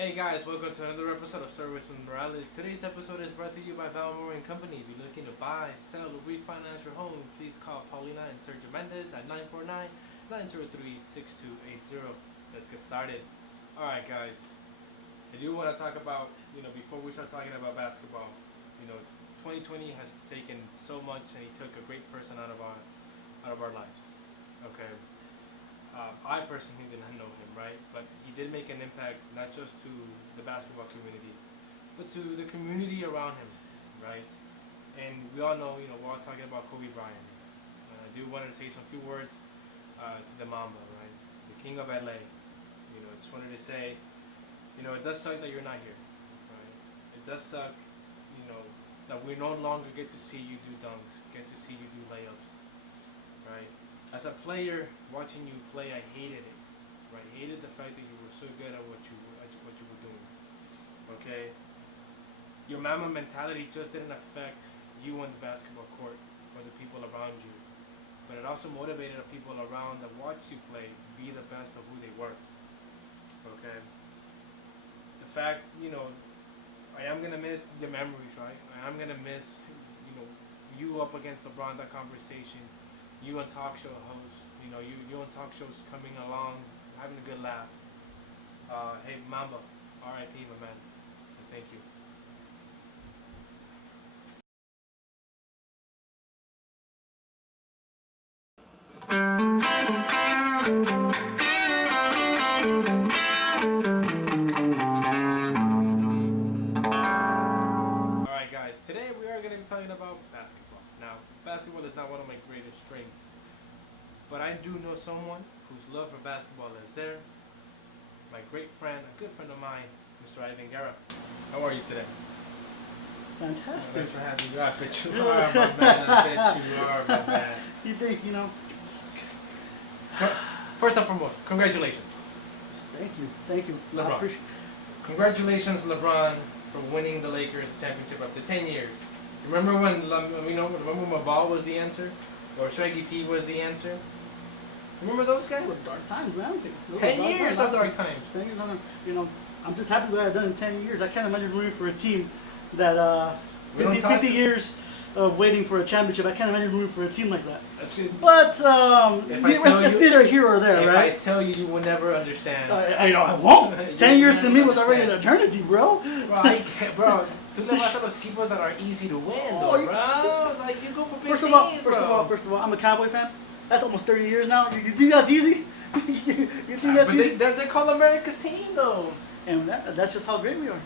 Hey guys, welcome to another episode of Service with Morales. Today's episode is brought to you by Valeria and Company. If you're looking to buy, sell, or refinance your home, please call Paulina and Sergio Mendez at 949-903-6280. Let's get started. Alright guys, I do want to talk about, before we start talking about basketball, 2020 has taken so much and he took a great person out of our lives. Okay. I personally did not know him, right? But he did make an impact not just to the basketball community, but to the community around him, right? And we all know, we're all talking about Kobe Bryant. I do want to say some few words to the Mamba, right? The King of LA. Just wanted to say, it does suck that you're not here, right? It does suck, that we no longer get to see you do dunks, get to see you do layups, right? As a player, watching you play, I hated it. Right? I hated the fact that you were so good at what you were doing. Okay? Your Mamba mentality just didn't affect you on the basketball court or the people around you. But it also motivated the people around that watched you play be the best of who they were. Okay? The fact, I am going to miss the memories, right? I am going to miss, you up against LeBron, that conversation. You on talk show hosts, you on talk shows coming along, having a good laugh. Hey Mamba, R.I.P. my man, and thank you. Alright guys, today we are going to be talking about basketball. Now, basketball is not one of my greatest strengths, but I do know someone whose love for basketball is there. My great friend, a good friend of mine, Mr. Ivan Guerra. How are you today? Fantastic. Thanks for having you. I bet you are, my man. I bet you are, my man. You think, First and foremost, congratulations. Thank you. LeBron. I appreciate Congratulations, LeBron, for winning the Lakers championship after 10 years. Remember when Mabal was the answer? Or Swaggy P was the answer? Remember those guys? it was dark times, man. 10 years of dark times. 10 years I'm just happy what I've done in 10 years. I can't imagine rooting for a team that 50 years of waiting for a championship. I can't imagine rooting for a team like that. But it's neither here or there, right? If I tell you, you will never understand. I won't. 10 years to me was already an eternity, bro. Bro, tú le vas a los equipos that are easy to win, though, bro. Like, you go for big First of all, I'm a Cowboy fan. That's almost 30 years now. You think that's easy? you think that's easy? They're called America's team, though. And that's just how great we are.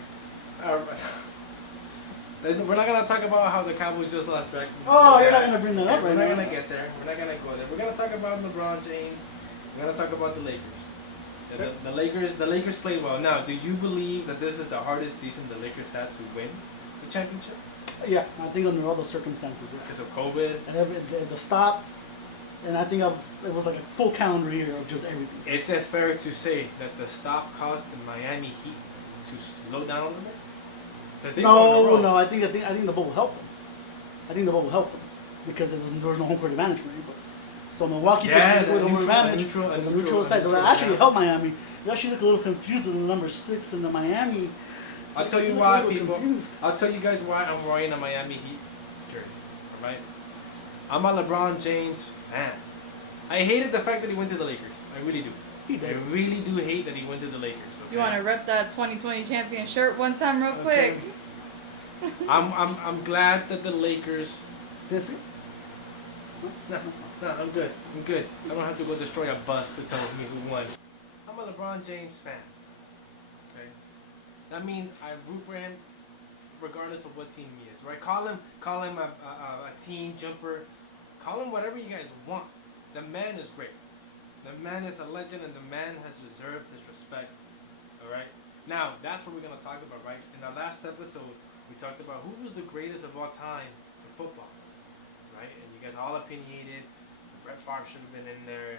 We're not going to talk about how the Cowboys just lost track. Oh, you're not going to bring that up right now. We're not going to get there. We're not going to go there. We're going to talk about LeBron James. We're going to talk about the Lakers. The Lakers played well. Now, do you believe that this is the hardest season the Lakers had to win the championship? Yeah, I think under all those circumstances. Because of COVID? The stop, and I think it was like a full calendar year of just everything. Is it fair to say that the stop caused the Miami Heat to slow down a little bit? No, I think the bubble helped them. Because there was no home court advantage for anybody. So Milwaukee took the home advantage. A neutral side. It helped Miami. You actually look a little confused with the number 6 in the Miami. I'll tell you why, people. Confused. I'll tell you guys why I'm wearing a Miami Heat jersey. Alright? I'm a LeBron James fan. I hated the fact that he went to the Lakers. I really do. I really do hate that he went to the Lakers. Okay? You want to rep that 2020 champion shirt one time real quick? I'm glad that the Lakers. This? No, I'm good. I don't have to go destroy a bus to tell me who won. I'm a LeBron James fan. Okay? That means I root for him regardless of what team he is, right? Call him a team jumper. Call him whatever you guys want. The man is great. The man is a legend, and the man has deserved his respect. All right? Now, that's what we're going to talk about, right? In our last episode, we talked about who was the greatest of all time in football, right? And you guys all opinionated. Brett Favre should have been in there.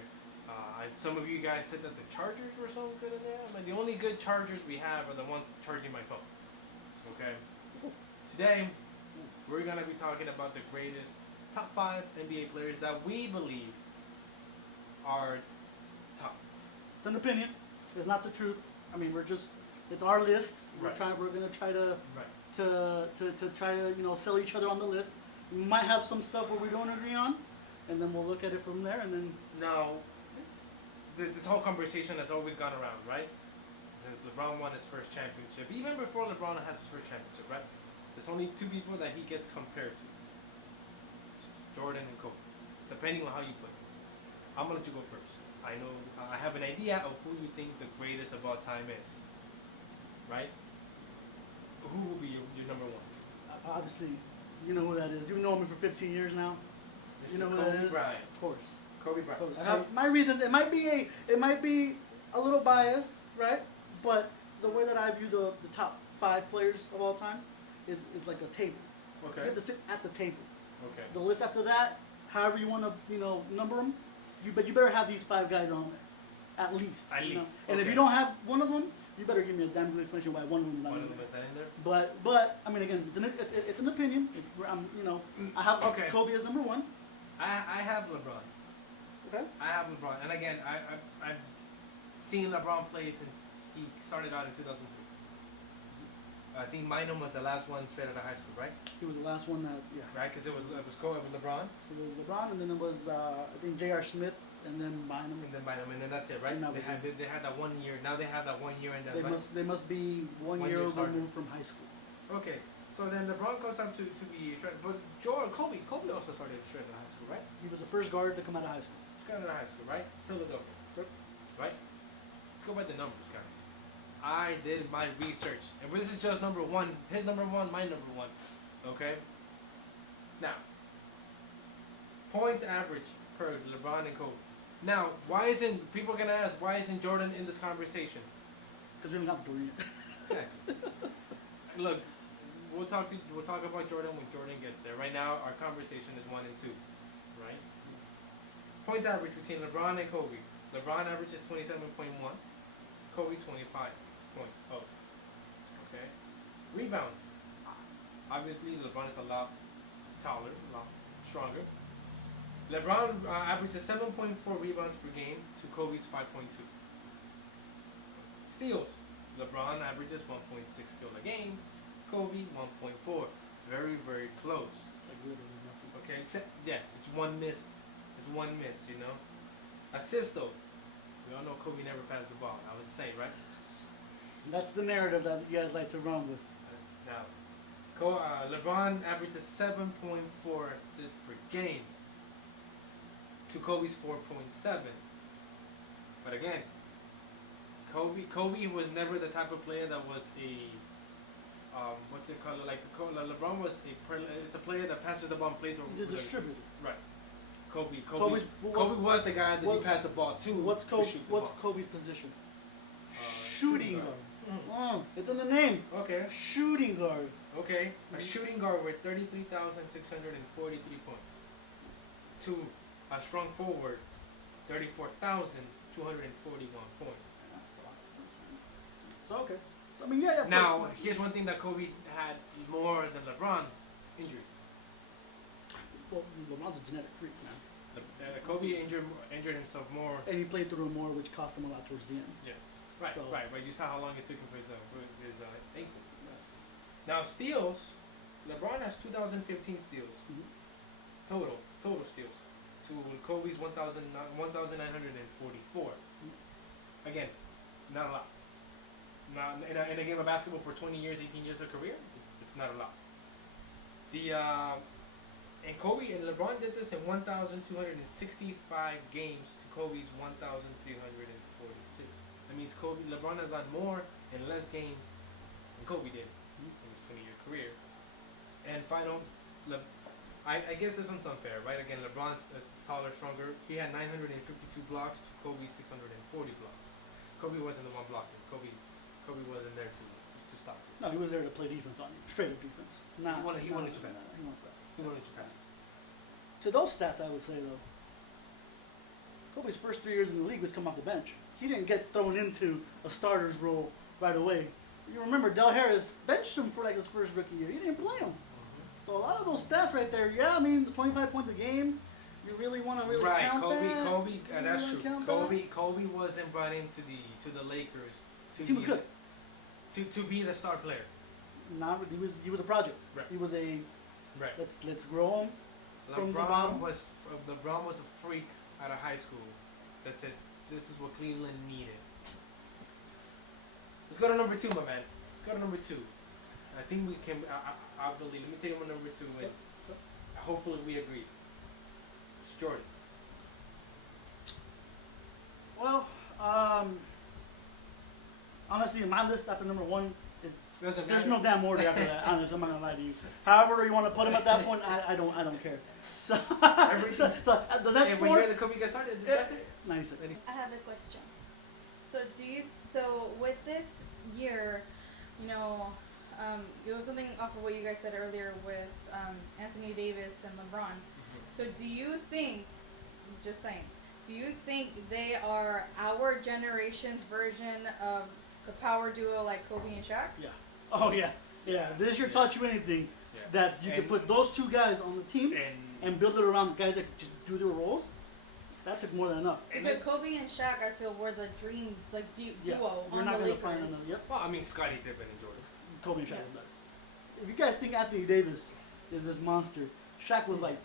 Some of you guys said that the Chargers were so good in there. The only good Chargers we have are the ones charging my phone. Okay? Today, we're going to be talking about the greatest top 5 NBA players that we believe are top. It's an opinion. It's not the truth. I mean, we're just It's our list. Right. We're gonna try to Right. to try to sell each other on the list. We might have some stuff where we don't agree on, and then we'll look at it from there. And then Now, this whole conversation has always gone around, right? Since LeBron won his first championship, even before LeBron has his first championship, right? There's only two people that he gets compared to, which is Jordan and Kobe. It's depending on how you put it. I'm gonna let you go first. I know I have an idea of who you think the greatest of all time is, right? Who will be your number one? obviously, you know who that is. You've known me for 15 years now. Mr. You know who Kobe that is? Bryant. Of course. Kobe Bryant. I have my reasons. It might be a little biased, right? But the way that I view the top 5 players of all time is like a table. Okay. You have to sit at the table. Okay. The list after that, however you want to, number them, you better have these 5 guys on there, at least. At least. And if Okay. you don't have one of them, you better give me a damn good explanation why one of them is not One in of them there. is that in there? But I mean, again, it's an opinion. I have Okay. Kobe as number 1. I have LeBron. Okay. I have LeBron, and again, I've seen LeBron play since he started out in 2003. I think Minum was the last one straight out of high school, right? He was the last one that, yeah. Right, because it was LeBron, It was LeBron, and then it was I think J.R. Smith, and then Bynum. and then Minum, and then that's it, right? And that They was had it. they had that 1 year. Now they have that 1 year in there. Right? They must be one 1 year year starter. removed from high school. Okay, so then LeBron goes up to be, but Kobe also started straight out of high school, right? He was the first guard to come out of high school. Straight out of high school, right? Philadelphia, Yep. right? Let's go by the numbers, guys. I did my research, and this is just number 1. His number 1, my number 1. Okay. Now, points average per LeBron and Kobe. Now, people are gonna ask, why isn't Jordan in this conversation? Because we haven't got Durant. Exactly. Look, we'll talk about Jordan when Jordan gets there. Right now, our conversation is 1 and 2, right? Points average between LeBron and Kobe. LeBron averages 27.1, Kobe 25.0. Okay. Rebounds. Obviously, LeBron is a lot taller, a lot stronger. LeBron averages 7.4 rebounds per game to Kobe's 5.2. Steals. LeBron averages 1.6 steals a game, Kobe 1.4. Very, very close. It's like literally nothing. Okay, except it's one miss. It's one miss, Assist though. We all know Kobe never passed the ball. I was saying, right? That's the narrative that you guys like to run with. Now, LeBron averages 7.4 assists per game to Kobe's 4.7. But again, Kobe was never the type of player that was a what's it called? LeBron was it's a player that passes the ball and plays over. He's a distributor. Right. Kobe Kobe's- was the guy that you passed the ball to. What's to shoot the ball. Kobe's position? Shooting Shooting guard. guard. It's in the name. Okay. Shooting guard. Okay. A shooting guard with 33,643 points. To a strong forward, 34,241 points. So okay. I mean, yeah. Of Now, course. here's one thing that Kobe had more than LeBron: injuries. Well, LeBron's a genetic freak, man. Kobe injured himself more. And he played through more, which cost him a lot towards the end. Yes. Right. So- Right. But you saw how long it took him for his ankle. Now steals, LeBron has 2015 steals Mhm. total steals to Kobe's 1,944. Again, not a lot. Now in a game of basketball for 20 years, 18 years of career, it's not a lot. And Kobe and LeBron did this in 1,265 games to Kobe's 1,346. That means LeBron has done more in less games than Kobe did in his 20-year career. And final, I guess this one's unfair, right? Again, LeBron's taller, stronger. He had 952 blocks to Kobe's 640 blocks. Kobe wasn't the one blocking. Kobe wasn't there to stop it. No, he was there to play defense on you, straight up defense. He wanted to pass. He wanted to pass. He wanted to pass. To those stats, I would say though, Kobe's first 3 years in the league was come off the bench. He didn't get thrown into a starter's role right away. You remember Del Harris benched him for like his first rookie year. He didn't play him. So a lot of those stats right there, yeah, I mean, the 25 points a game, you really want to count that? Kobe, that's really true. count that? Kobe wasn't brought into the Lakers. The team was good. to be the star player. Not he was a project. Right. He was a Right. let's grow him from the bottom. LeBron was a freak out of high school that said this is what Cleveland needed. Let's go to number 2, my man. Let's go to number 2. I think we can. I believe. Let me take him number 2, and hopefully we agree. It's Jordan. Well, honestly, in my list after number 1, there's no damn order after that. Honestly, I'm not gonna lie to you. However you want to put him at that point, I don't care. So, the next When four. you're the Kobe got started, did that 96. I have a question. So with this year, you know, it was something off of what you guys said earlier with Anthony Davis and LeBron. So do you think, just saying, do you think they are our generation's version of the power duo like Kobe and Shaq? Yeah. Oh yeah. Yeah. This year taught you anything that you could put those 2 guys on the team and build it around guys that just do their roles. That took more than enough. Because Kobe and Shaq, I feel, were the dream duo You're on not the gonna Lakers. find another. Yep. Well, I mean, Scottie Pippen and Jordan. Kobe and Shaq was better. If you guys think Anthony Davis is this monster, Shaq was like.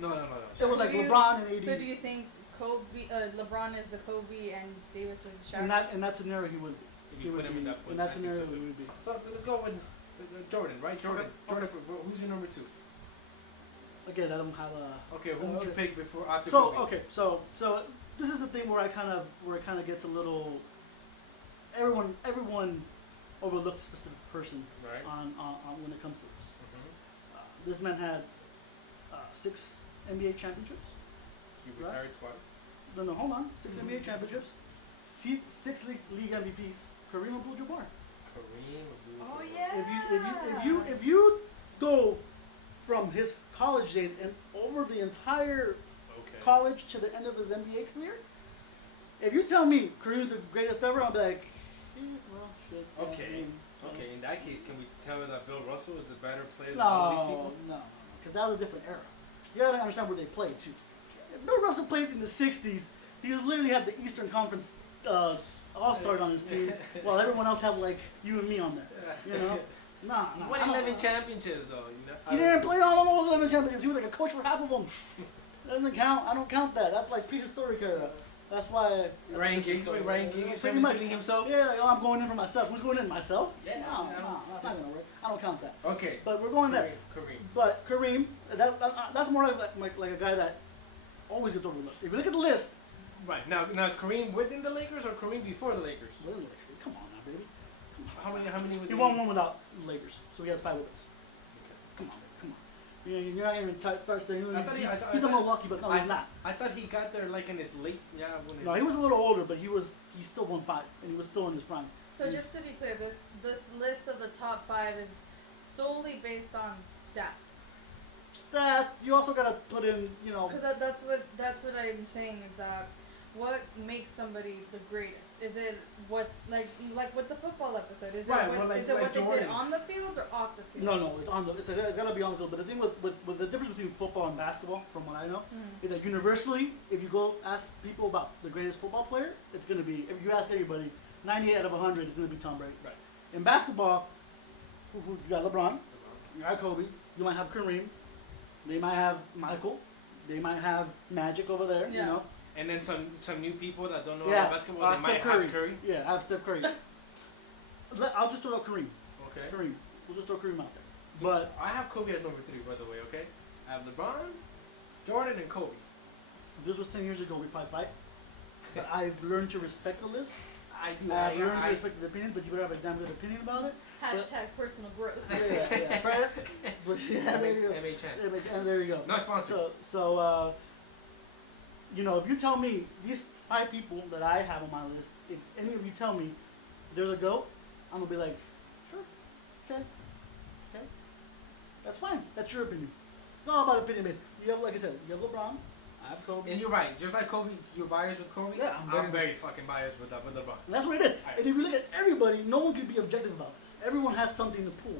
No. It was like LeBron and AD. So do you think LeBron is the Kobe and Davis is the Shaq? In that scenario, he would. If you put him in that In that scenario, he would be. So let's go with Jordan, right? Jordan. Jordan. Who's your number 2? Again, I don't have a. Okay, who would you pick before after So Kobe? okay, so this is the thing where it kind of gets a little. Everyone overlooks a specific person Right. on when it comes to this. This man had 6 NBA championships. He retired twice. No, hold on. 6 NBA championships, 6 league MVPs. Kareem Abdul-Jabbar. Kareem Abdul-Jabbar. Oh yeah. If you go from his college days and over the entire college to the end of his NBA career, if you tell me Kareem's the greatest ever, I'll be like, well, shit. Okay. Okay. In that case, can we tell that Bill Russell is the better player than all these people? No, because that was a different era. You gotta understand where they played too. Bill Russell played in the '60s. He was literally had the Eastern Conference All-Star on his team, while everyone else had like you and me on there. You know, nah. He won 11 championships though. You know. He didn't play all those 11 championships. He was like a coach for half of them. That doesn't count. I don't count that. That's like prehistoric era. That's why. Ryan Giggs pretty much himself. Yeah, like, oh, I'm going in for myself. Who's going in? Myself? Yeah. No, that's not gonna work. I don't count that. Okay. But we're going there. Kareem. But Kareem, that's more like a guy that always gets overlooked. If you look at the list, Right. Now is Kareem within the Lakers or Kareem before the Lakers? come on now, baby. How many He won one without the Lakers, so he has 5 with us. Come on, man, come on. You're not even start saying he's a Milwaukee, but no, he's not. I thought he got there like in his late No, he was a little older, but he still won 5, and he was still in his prime. So just to be clear, this list of the top 5 is solely based on Stats. You also gotta put in, Because that's what I'm saying is that what makes somebody the greatest? Is it what like with the football episode? Is it what they did on the field or off the field? No, it's gotta be on the field. But the thing with the difference between football and basketball, from what I know, is that universally, if you go ask people about the greatest football player, it's gonna be, if you ask anybody, 98 out of 100 is gonna be Tom Brady. Right. In basketball, you got LeBron, you got Kobe, you might have Kareem, they might have Michael, they might have Magic over there, And then some new people that don't know about basketball, they might Steph have Curry. Yeah, I have Steph Curry. I'll just throw out Kareem. Okay. Kareem. We'll just throw Kareem out there. But I have Kobe as number 3, by the way, okay? I have LeBron, Jordan, and Kobe. if this was 10 years ago, we'd probably fight. But I've learned to respect the list. I've learned to respect the opinion, but you would have a damn good opinion about it. Hashtag personal growth. Yeah. But yeah, there you go. And there you go. Not sponsored. So if you tell me these 5 people that I have on my list, if any of you tell me they're the GOAT, I'm gonna be like, sure, okay, that's fine. That's your opinion. It's all about opinion based. You have, like I said, you have LeBron. I have Kobe. And you're right. Just like Kobe, you're biased with Kobe. Yeah, I'm very fucking biased with LeBron. And that's what it is. And if you look at everybody, no one can be objective about this. Everyone has something to pull.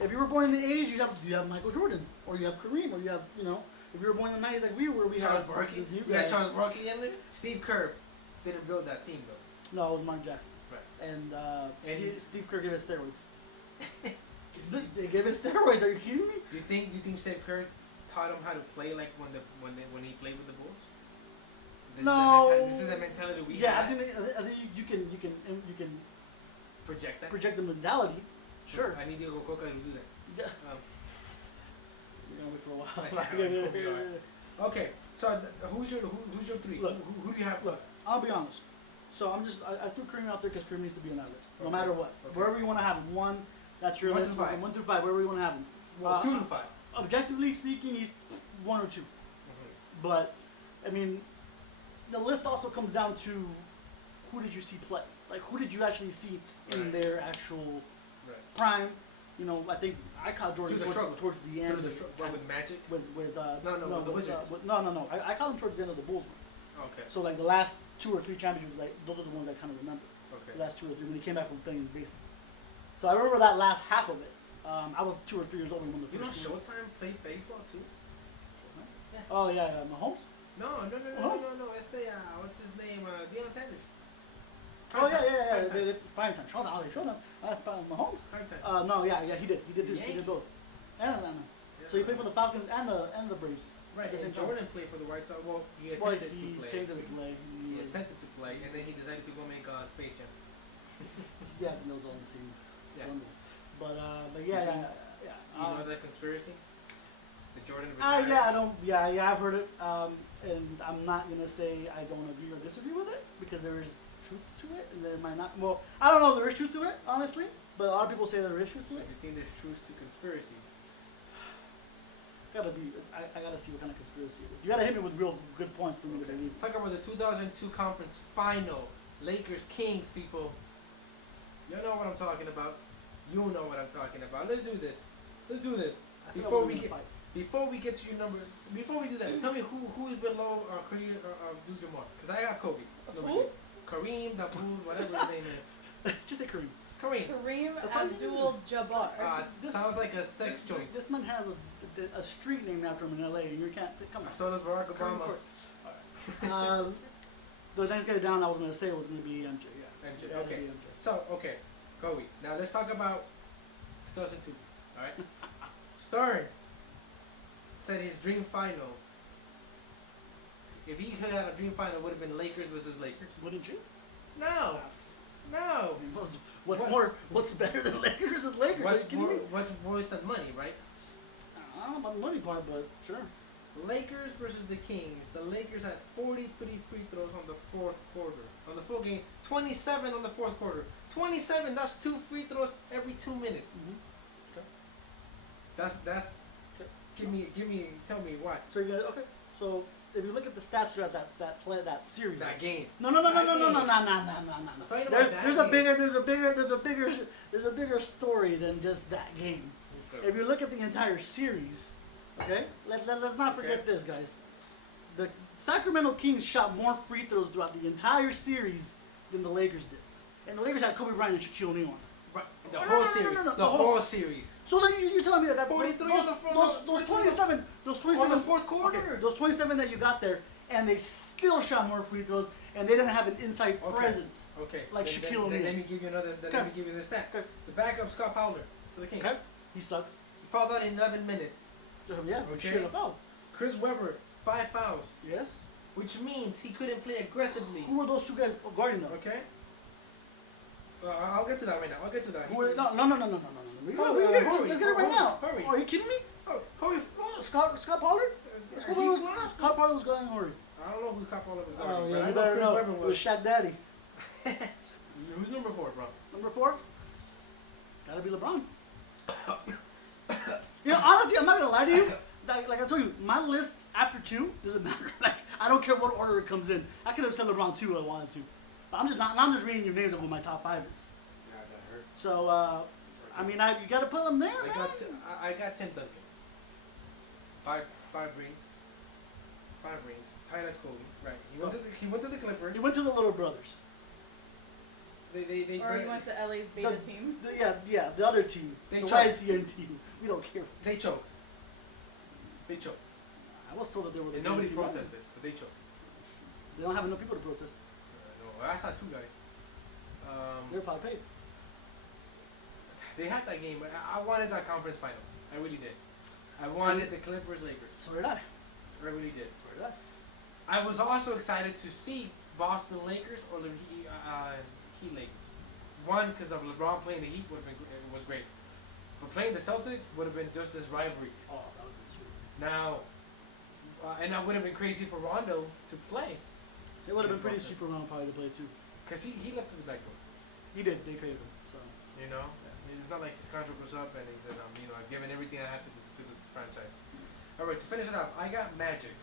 If you were born in the 80s, you have Michael Jordan, or you have Kareem, or you have, if you were born in the 90s like we were, we Charles have Barkley. this new You guy. got Charles Barkley in there. Steve Kerr didn't build that team though. No, it was Mark Jackson. Right. And, And Steve Kerr gave us steroids. They gave us steroids. Are you kidding me? You think Steve Kerr taught him how to play like when he played with the Bulls? This is a mentality we Yeah, have. I think you can Project that. project the mentality. Sure. I need Diego Coca to do that. Yeah. Um, You're gonna wait for a while. Okay, so who's your three? Look, who do you have? Look, I'll be honest. So I threw Kareem out there because Kareem needs to be on that list, no Okay. matter what. Okay. Wherever you want to have him, one, that's your 1 list. through 5. 1 through 5, wherever you want to have him. Well, 2 to 5. Objectively speaking, he's 1 or 2. But I mean, the list also comes down to who did you see play? Like who did you actually see in Right. their actual Right. prime? You know, I think I caught Jordan towards the end. What, with Magic? With with the Wizards. No. I caught him towards the end of the Bulls run. Okay. So like the last 2 or 3 championships, like those are the ones I kind of remember. Okay. The last 2 or 3 when he came back from playing in the basement. So I remember that last half of it. I was 2 or 3 years old when he won the You know first game. Showtime played baseball too? Yeah. Oh yeah, Mahomes. No. It's what's his name? Deion Sanders. Oh yeah. Prime time. They prime time. Show them. Mahomes. Prime time. No, yeah, he did. He Yankees. did both. And Atlanta. So he played for the Falcons and the Braves. Right, at the and same time. Jordan played for the White Sox. Well, he Well, attempted he to play. attempted to play. He attempted to play, and then he decided to go make Space Jam. Yeah, I think it was all the same. Yeah. bundle. But yeah. You know that conspiracy? The Jordan retired? I've heard it. And I'm not gonna say I don't agree or disagree with it because there is truth to it, and there might not. Well, I don't know if there is truth to it, honestly. But a lot of people say there is truth So to if it. you think there's truth to conspiracy, It's gotta be. I gotta see what kind of conspiracy it is. You gotta hit me with real good points for me to okay. believe. Talk about the 2002 conference final, Lakers Kings, people. You know what I'm talking about. You know what I'm talking about. Let's do this. I think Before I'm we gonna get fight. before we get to your number, before we do that, tell me who is below Kareem Abdul-Jabbar? Because I got Kobe. Who? Kareem Abdul, whatever his name is. Just say Kareem. Kareem. Kareem That's all you Abdul-Jabbar. Sounds like a sex joint. This man has a street named after him in LA, and you can't say, come on. So does Barack Kareem Obama. The next guy down I was gonna say was gonna be MJ. Yeah. MJ, Yeah, okay. it'd be MJ. So, okay, Kobe. Now let's talk about 2002. All right. Stern said his dream final. If he could have had a dream final, it would have been Lakers versus Lakers. Wouldn't you? No. I mean, what's better than Lakers versus Lakers? Are you kidding me? What's worse than money, right? I don't know about the money part, but sure. Lakers versus the Kings. The Lakers had 43 free throws on the fourth quarter. On the full game, 27 on the fourth quarter. 27. That's 2 free throws every 2 minutes. Mm-hmm. Okay. That's. Okay. Tell me why. So you guys, okay. So if you look at the stats throughout that series. That game. No. Talking There's about a bigger story than just that game. Okay. If you look at the entire series, okay, let's not forget Okay. this, guys. The Sacramento Kings shot more free throws throughout the entire series than the Lakers did, and the Lakers had Kobe Bryant and Shaquille O'Neal on. Right. The No, whole no, series. no. The whole series. So then you're telling me that 43 on the front, those 27 on the fourth quarter. okay, those 27 that you got there, and they still shot more free throws, and they didn't have an inside Okay. presence. Okay. Like then, Shaquille then O'Neal. let me give you another. Then let me give you this stat. Okay. The backup Scott Powder for the Kings. Okay, he sucks. He fouled out in 11 minutes. Yeah, Okay. should have fouled. Chris Webber 5 fouls, Yes. which means he couldn't play aggressively. Who were those 2 guys guarding them? Okay. I'll get to that right now. I'll get to that. No. Let's get it right now. Hurry. Are you kidding me? Hurry. Scott Pollard? Scott Pollard was guarding Horry. I don't know who Scott Powder was Oh guarding. yeah, but you I better Chris know. Webber It was Shaq Daddy. Who's number 4, bro? Number 4? It's gotta be LeBron. Honestly, I'm not gonna lie to you. Like I told you, my list after 2 doesn't matter. Like I don't care what order it comes in. I could have said LeBron 2 if I wanted to, but I'm just reading your names of what my top 5 is. Yeah, that hurt. So I mean, you gotta put them there, man. I got Tim Duncan. 5 rings. 5 rings. Tight as Kobe. Right. He went to the Clippers. He went to the Little Brothers. Or he went to LA's beta team. The other team. They The choked. YCN team. We don't care. They choked. I was told that they were the And nobody greatest team ever. protested, but they choked. They don't have enough people to protest. No, I saw 2 guys. They're probably paid. They had that game, but I wanted that conference final. I really did. I wanted the Clippers Lakers. So did I. I really did. So did I. I was also excited to see Boston Lakers or the Heat Lakers. One, because of LeBron playing the Heat was great, but playing the Celtics would have been just this rivalry. Oh, that would have been sweet. Now, and that would have been crazy for Rondo to play. It would have been pretty sweet for Ron probably to play too. Because he left to the back door. He did. They traded him. So. You know? It's not like his contract was up and he said, I've given everything I have to this franchise. All right, to finish it off, I got Magic.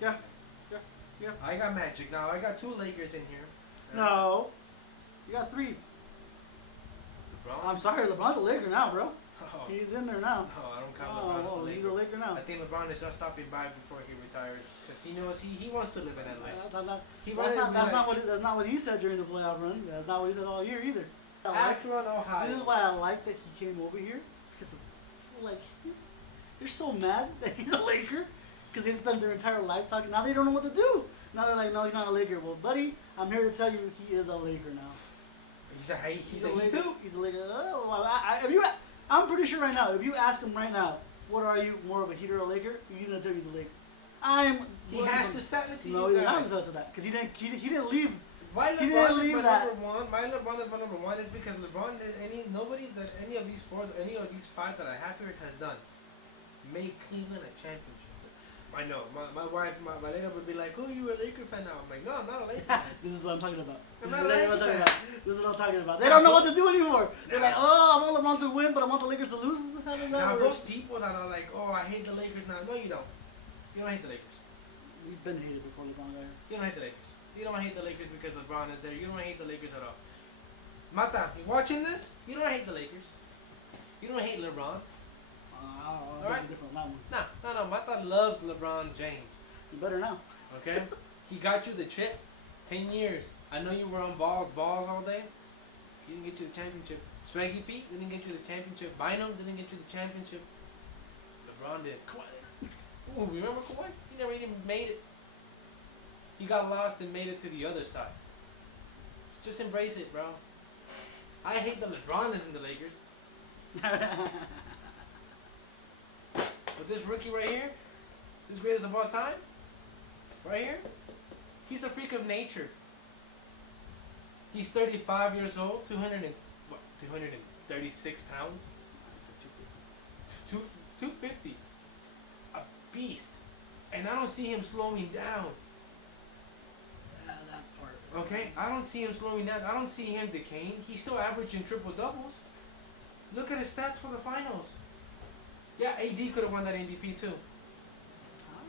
Yeah. I got Magic. Now, I got 2 Lakers in here. No. You got 3. LeBron? I'm sorry, LeBron's a Laker now, bro. Oh. He's in there now. No, I don't count LeBron as a Laker. He's a Laker now. I think LeBron is just stopping by before he retires because he knows he wants to live in LA. That's not what he said during the playoff run. That's not what he said all year either. Akron, Ohio. This is why I like that he came over here because people like they're so mad that he's a Laker because they spent their entire life talking. Now they don't know what to do. Now they're like, no, he's not a Laker. Well, buddy, I'm here to tell you he is a Laker now. He's a Laker too. He's a Laker. Oh, I'm pretty sure right now, if you ask him right now, what are you, more of a Heat or a Laker? He's gonna tell you he's a Laker. He has to sell it to you. No, he doesn't have to sell it to that because he didn't leave. Why He LeBron didn't is leave my that. number one? Why LeBron is my number one is because LeBron did any of these 5 that I have here has done made Cleveland a championship. I know. My wife, my lady would be like, "Oh, you a Laker fan now?" I'm like, "No, I'm not a Laker fan." This is what I'm talking about. I'm not a Laker fan. This is what I'm talking about. They don't know what to do anymore. They're like, "Oh, I want LeBron to win, but I want the Lakers to lose." How does that Now work? those people that are like, "Oh, I hate the Lakers now," no, you don't. You don't hate the Lakers. We've been hated before LeBron got here. You don't hate the Lakers. You don't hate the Lakers because LeBron is there. You don't hate the Lakers at all. Mata, you watching this? You don't hate the Lakers. You don't hate LeBron. All right. different on that one. No. Mata loves LeBron James. You better now. Okay? He got you the chip. 10 years. I know you were on balls all day. He didn't get you the championship. Swaggy Pete didn't get you the championship. Bynum didn't get you the championship. LeBron did. Ooh, remember Kawhi? He never even made it. He got lost and made it to the other side. So just embrace it, bro. I hate that LeBron is in the Lakers. But this rookie right here, this greatest of all time, right here, he's a freak of nature. He's 35 years old, 236 pounds? 250. A beast. And I don't see him slowing down. Yeah, that part. Okay? I don't see him slowing down. I don't see him decaying. He's still averaging triple doubles. Look at his stats for the finals. Yeah, AD could have won that MVP too.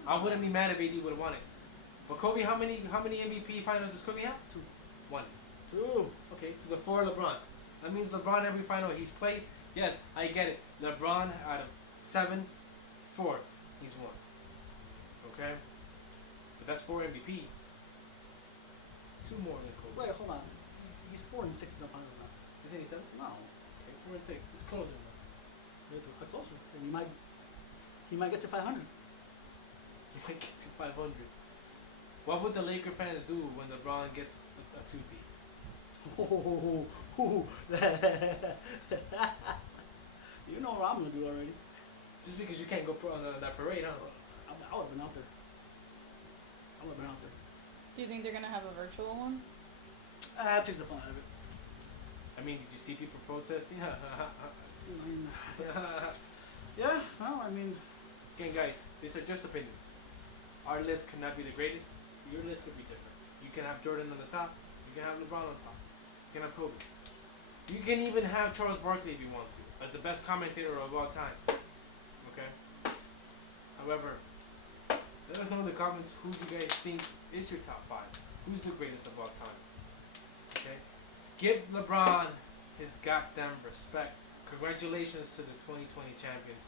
I wouldn't be mad if AD would have won it. But Kobe, how many MVP finals does Kobe have? 2. 1. 2. Okay, to the 4 LeBron. That means LeBron every final he's played. Yes, I get it. LeBron out of 7, 4, he's won. Okay, but that's 4 MVPs. 2 more than Kobe. Wait, hold on. He's 4 and 6 in the finals now. Isn't he 7? No. Okay, 4 and 6. It's closer. It's closer. And he might get to 500. He might get to 500. What would the Laker fans do when LeBron gets a 2-peat? You know what I'm gonna do already. Just because you can't go on that parade, huh? I would have been out there. Do you think they're gonna have a virtual one? That takes the fun out of it. I mean, did you see people protesting? Yeah, well, I mean... Again, guys, these are just opinions. Our list cannot be the greatest. Your list could be different. You can have Jordan on the top. You can have LeBron on top. You can have Kobe. You can even have Charles Barkley if you want to, as the best commentator of all time. Okay? However, let us know in the comments who you guys think is your top 5. Who's the greatest of all time? Okay? Give LeBron his goddamn respect. Congratulations to the 2020 champions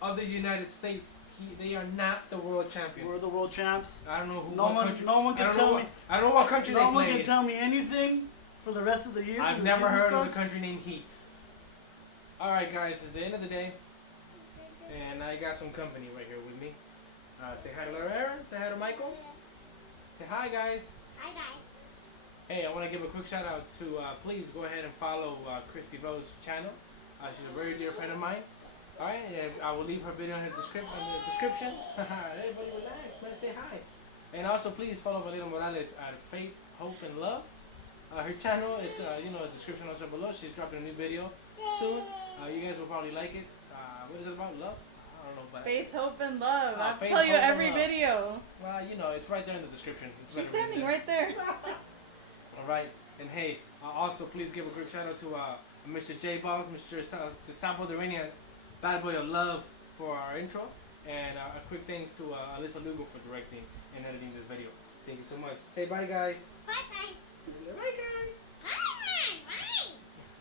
of the United States. They are not the world champions. We're the world champs. I don't know who. No one can tell me. I don't know what country they play. No one can tell me anything for the rest of the year. I've never heard of a country named Heat. All right, guys, it's the end of the day, and I got some company right here with me. Say hi to Valeria. Say hi to Michael. Say hi, guys. Hi, guys. Hey, I want to give a quick shout out to, please go ahead and follow Kristy VO's channel. She's a very dear friend of mine. Alright, I will leave her video in the description. Everybody relax, man, say hi. And also please follow Valeria Morales at Faith, Hope, and Love. Her channel, it's you know, description also below. She's dropping a new video soon. You guys will probably like it. What is it about? Love? I don't know. But Faith, hope, and love. I'll Faith, tell you Hope, and every Love. video. Well, you know, it's right there in the description. It's She's better read standing there. right there. Alright, and hey, also please give a quick shout out to Mr. J Balls, Mr. The Salvadorian Bad Boy of Love for our intro, and a quick thanks to Alyssa Lugo for directing and editing this video. Thank you so much. Say bye, guys. Bye bye. Bye, guys.